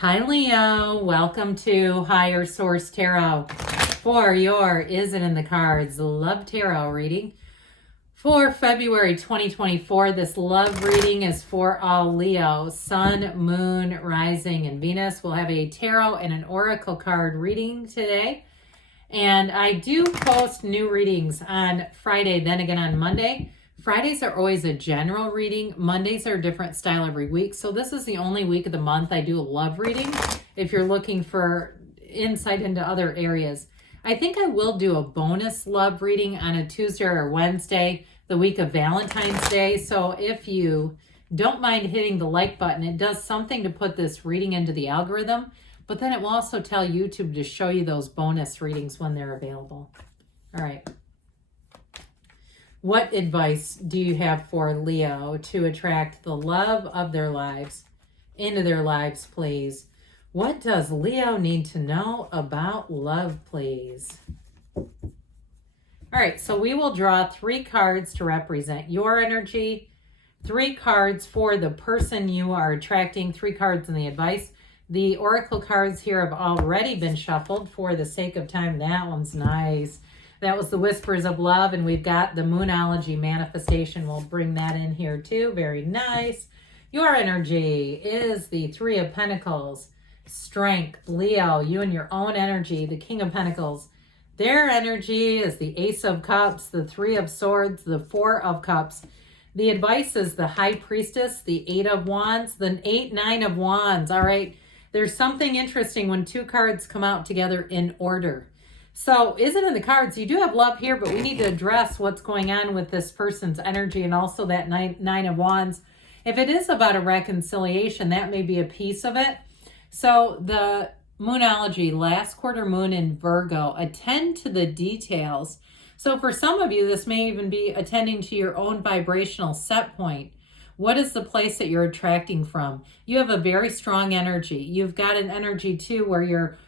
Hi, Leo. Welcome to Higher Source Tarot for your Is It in the Cards Love Tarot reading for February 2024. This love reading is for all Leo, Sun, Moon, Rising, and Venus. We'll have a tarot and an oracle card reading today. And I do post new readings on Friday, then again on Monday. Fridays are always a general reading. Mondays are a different style every week. So this is the only week of the month I do a love reading if you're looking for insight into other areas. I think I will do a bonus love reading on a Tuesday or Wednesday, the week of Valentine's Day. So if you don't mind hitting the like button, it does something to put this reading into the algorithm, but then it will also tell YouTube to show you those bonus readings when they're available. All right. What advice do you have for Leo to attract the love of their lives into their lives, please? What does Leo need to know about love, please? All right, so we will draw 3 cards to represent your energy, 3 cards for the person you are attracting, 3 cards in the advice. The oracle cards here have already been shuffled for the sake of time. That one's nice. That was the Whispers of Love, and we've got the Moonology Manifestation. We'll bring that in here too. Very nice. Your energy is the 3 of Pentacles. Strength, Leo, you and your own energy, the King of Pentacles. Their energy is the Ace of Cups, the 3 of Swords, the 4 of Cups. The advice is the High Priestess, the 8 of Wands, the 8, 9 of Wands. All right, there's something interesting when 2 cards come out together in order. So is it in the cards? You do have love here, but we need to address what's going on with this person's energy and also that nine of Wands. If it is about a reconciliation, that may be a piece of it. So the Moonology, last quarter moon in Virgo, attend to the details. So for some of you, this may even be attending to your own vibrational set point. What is the place that you're attracting from? You have a very strong energy. You've got an energy too where you're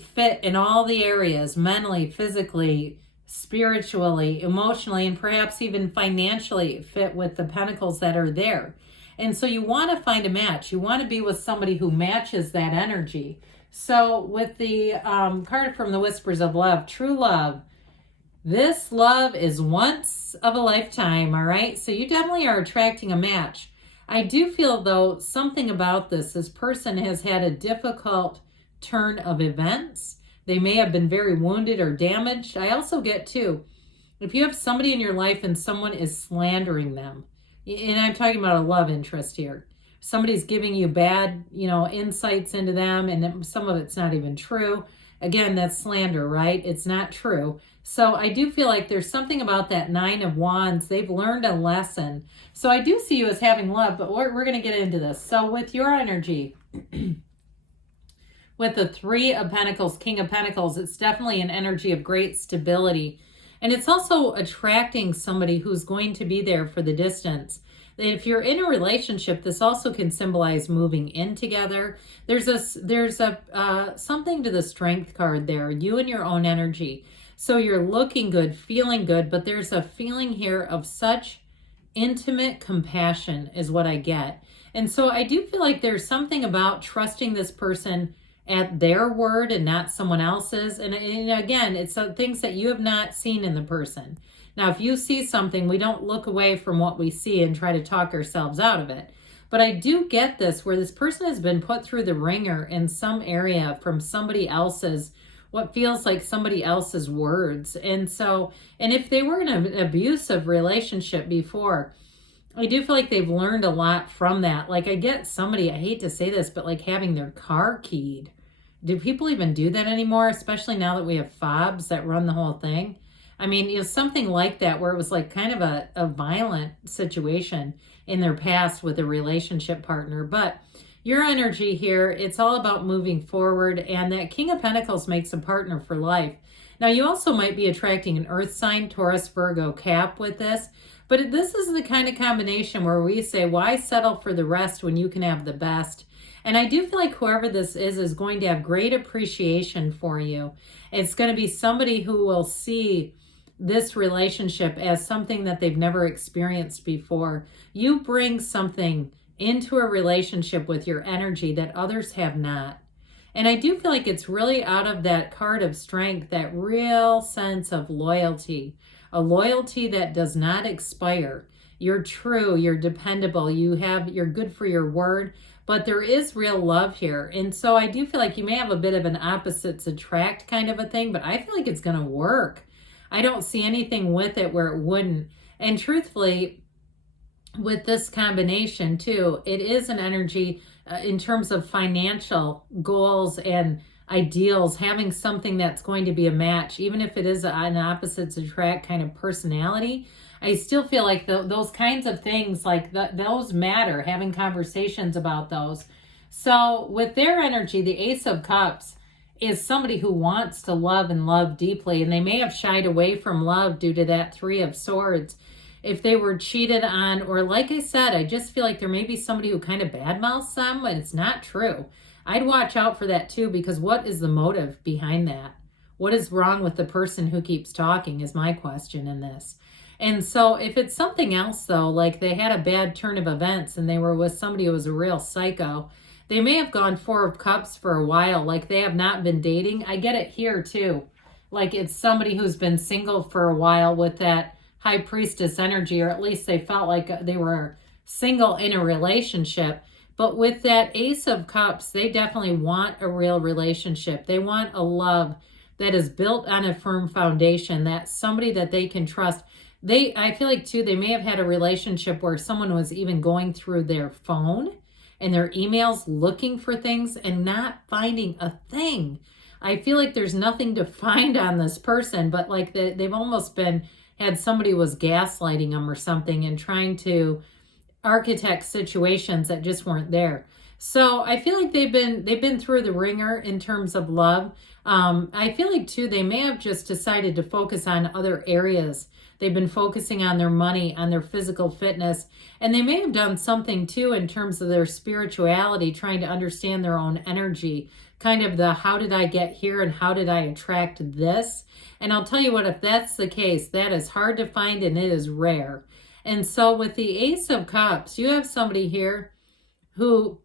fit in all the areas, mentally, physically, spiritually, emotionally, and perhaps even financially fit with the pentacles that are there. And so you want to find a match. You want to be with somebody who matches that energy. So with the card from the Whispers of Love, true love, this love is once of a lifetime, all right? So you definitely are attracting a match. I do feel, though, something about this person has had a difficult turn of events. They may have been very wounded or damaged. I also get too, if you have somebody in your life and someone is slandering them, and I'm talking about a love interest here, somebody's giving you bad, insights into them, and some of it's not even true. Again, that's slander, right? It's not true. So I do feel like there's something about that 9 of Wands. They've learned a lesson. So I do see you as having love, but we're going to get into this. So with your energy, with the 3 of Pentacles, King of Pentacles, it's definitely an energy of great stability. And it's also attracting somebody who's going to be there for the distance. If you're in a relationship, this also can symbolize moving in together. There's something to the Strength card there, you and your own energy. So you're looking good, feeling good, but there's a feeling here of such intimate compassion is what I get. And so I do feel like there's something about trusting this person at their word and not someone else's. And again, it's things that you have not seen in the person. Now, if you see something, we don't look away from what we see and try to talk ourselves out of it. But I do get this, where this person has been put through the ringer in some area from somebody else's, what feels like somebody else's words. And if they were in an abusive relationship before, I do feel like they've learned a lot from that. Like I get somebody, I hate to say this, but like having their car keyed. Do people even do that anymore? Especially now that we have fobs that run the whole thing. I mean, something like that where it was like kind of a violent situation in their past with a relationship partner. But your energy here, it's all about moving forward. And that King of Pentacles makes a partner for life. Now, you also might be attracting an earth sign, Taurus, Virgo, Cap with this. But this is the kind of combination where we say, why settle for the rest when you can have the best? And I do feel like whoever this is going to have great appreciation for you. It's going to be somebody who will see this relationship as something that they've never experienced before. You bring something into a relationship with your energy that others have not. And I do feel like it's really out of that card of strength, that real sense of loyalty, a loyalty that does not expire. You're true, you're dependable, you're good for your word, but there is real love here. And so I do feel like you may have a bit of an opposites attract kind of a thing, but I feel like it's going to work. I don't see anything with it where it wouldn't. And truthfully, with this combination too, it is an energy in terms of financial goals and ideals, having something that's going to be a match, even if it is an opposites attract kind of personality. I still feel like those kinds of things, like those matter, having conversations about those. So with their energy, the Ace of Cups is somebody who wants to love and love deeply, and they may have shied away from love due to that Three of Swords. If they were cheated on, or like I said, I just feel like there may be somebody who kind of badmouths them, but it's not true. I'd watch out for that too, because what is the motive behind that? What is wrong with the person who keeps talking is my question in this. And so if it's something else though, like they had a bad turn of events and they were with somebody who was a real psycho, they may have gone Four of Cups for a while, like they have not been dating. I get it here too. Like it's somebody who's been single for a while with that High Priestess energy, or at least they felt like they were single in a relationship. But with that Ace of Cups, they definitely want a real relationship. They want a love that is built on a firm foundation, that's somebody that they can trust. I feel like too, they may have had a relationship where someone was even going through their phone and their emails looking for things and not finding a thing. I feel like there's nothing to find on this person, but like they've almost had somebody was gaslighting them or something and trying to architect situations that just weren't there. So I feel like they've been through the ringer in terms of love. I feel like too, they may have just decided to focus on other areas. They've been focusing on their money, on their physical fitness, and they may have done something too in terms of their spirituality, trying to understand their own energy, kind of the how did I get here and how did I attract this? And I'll tell you what, if that's the case, that is hard to find and it is rare. And so with the Ace of Cups, you have somebody here who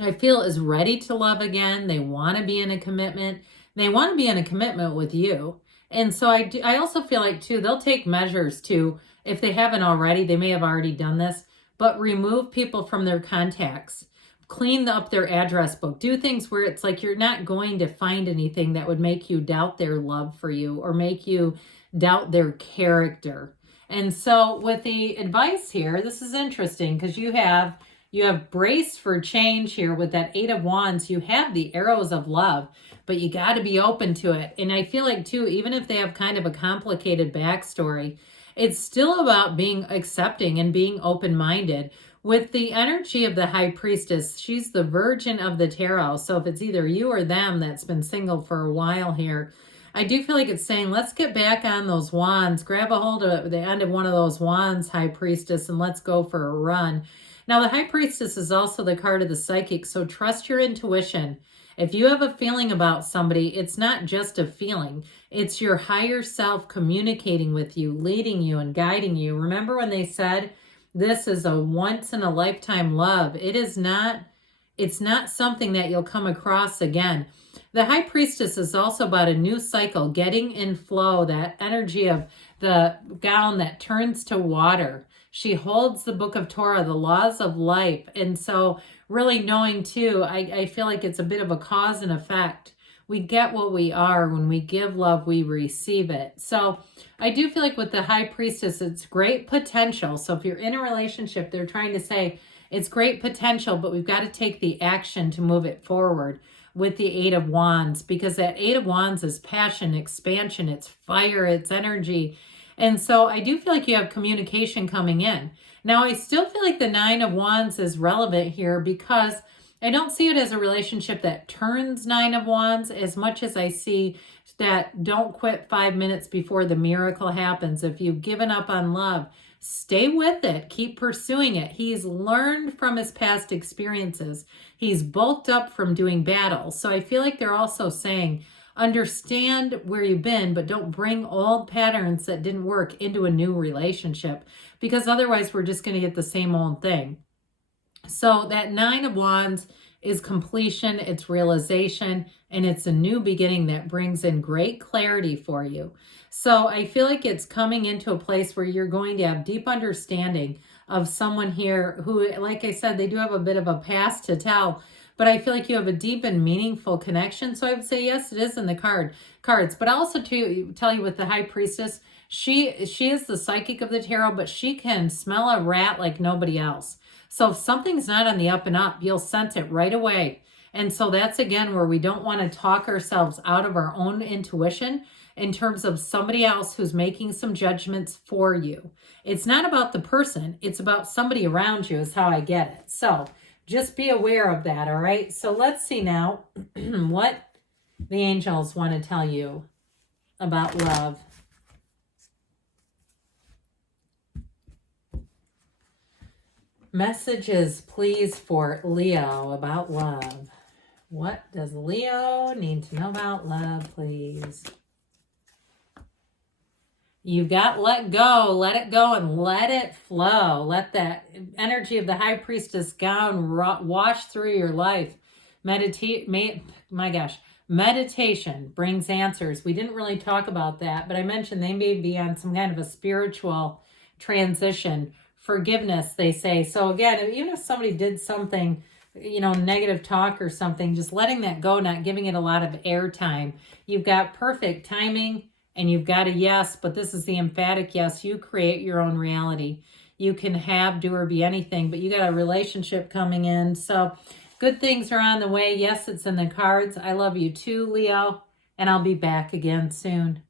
I feel is ready to love again. They want to be in a commitment. They want to be in a commitment with you. And so I also feel like too, they'll take measures to, if they haven't already, they may have already done this, but remove people from their contacts, clean up their address book, do things where it's like you're not going to find anything that would make you doubt their love for you or make you doubt their character. And so with the advice here, this is interesting because you have brace for change here with that Eight of Wands. You have the arrows of love, but you got to be open to it. And I feel like too, even if they have kind of a complicated backstory, it's still about being accepting and being open-minded. With the energy of the High Priestess, she's the Virgin of the Tarot. So if it's either you or them that's been single for a while here, I do feel like it's saying, let's get back on those wands, grab a hold of the end of one of those wands, High Priestess, and let's go for a run. Now, the High Priestess is also the card of the psychic, so trust your intuition. If you have a feeling about somebody, it's not just a feeling. It's your higher self communicating with you, leading you and guiding you. Remember when they said this is a once-in-a-lifetime love? It's not something that you'll come across again. The High Priestess is also about a new cycle, getting in flow, that energy of the gown that turns to water. She holds the Book of Torah, the laws of life. And so really knowing too, I feel like it's a bit of a cause and effect. We get what we are. When we give love, we receive it. So I do feel like with the High Priestess, it's great potential. So if you're in a relationship, they're trying to say it's great potential, but we've got to take the action to move it forward with the Eight of Wands, because that Eight of Wands is passion, expansion, it's fire, it's energy. And so I do feel like you have communication coming in. Now, I still feel like the Nine of Wands is relevant here because I don't see it as a relationship that turns Nine of Wands as much as I see that don't quit 5 minutes before the miracle happens. If you've given up on love, stay with it. Keep pursuing it. He's learned from his past experiences. He's bulked up from doing battle. So I feel like they're also saying, understand where you've been, but don't bring old patterns that didn't work into a new relationship, because otherwise we're just going to get the same old thing. So that Nine of Wands is completion, it's realization, and it's a new beginning that brings in great clarity for you. So I feel like it's coming into a place where you're going to have deep understanding of someone here who, like I said, they do have a bit of a past to tell, but I feel like you have a deep and meaningful connection. So I would say, yes, it is in the cards, but also to tell you with the High Priestess, she is the psychic of the tarot, but she can smell a rat like nobody else. So if something's not on the up and up, you'll sense it right away. And so that's again where we don't want to talk ourselves out of our own intuition in terms of somebody else who's making some judgments for you. It's not about the person, it's about somebody around you, is how I get it. So just be aware of that, all right? So let's see now what the angels want to tell you about love. Messages, please, for Leo about love. What does Leo need to know about love, please? You've got let go, let it go, and let it flow. Let that energy of the High Priestess gown wash through your life. Meditation brings answers. We didn't really talk about that, but I mentioned they may be on some kind of a spiritual transition. Forgiveness, they say. So again, even if somebody did something, negative talk or something, just letting that go, not giving it a lot of airtime. You've got perfect timing and you've got a yes, but this is the emphatic yes. You create your own reality. You can have, do, or be anything, but you got a relationship coming in. So good things are on the way. Yes, it's in the cards. I love you too, Leo, and I'll be back again soon.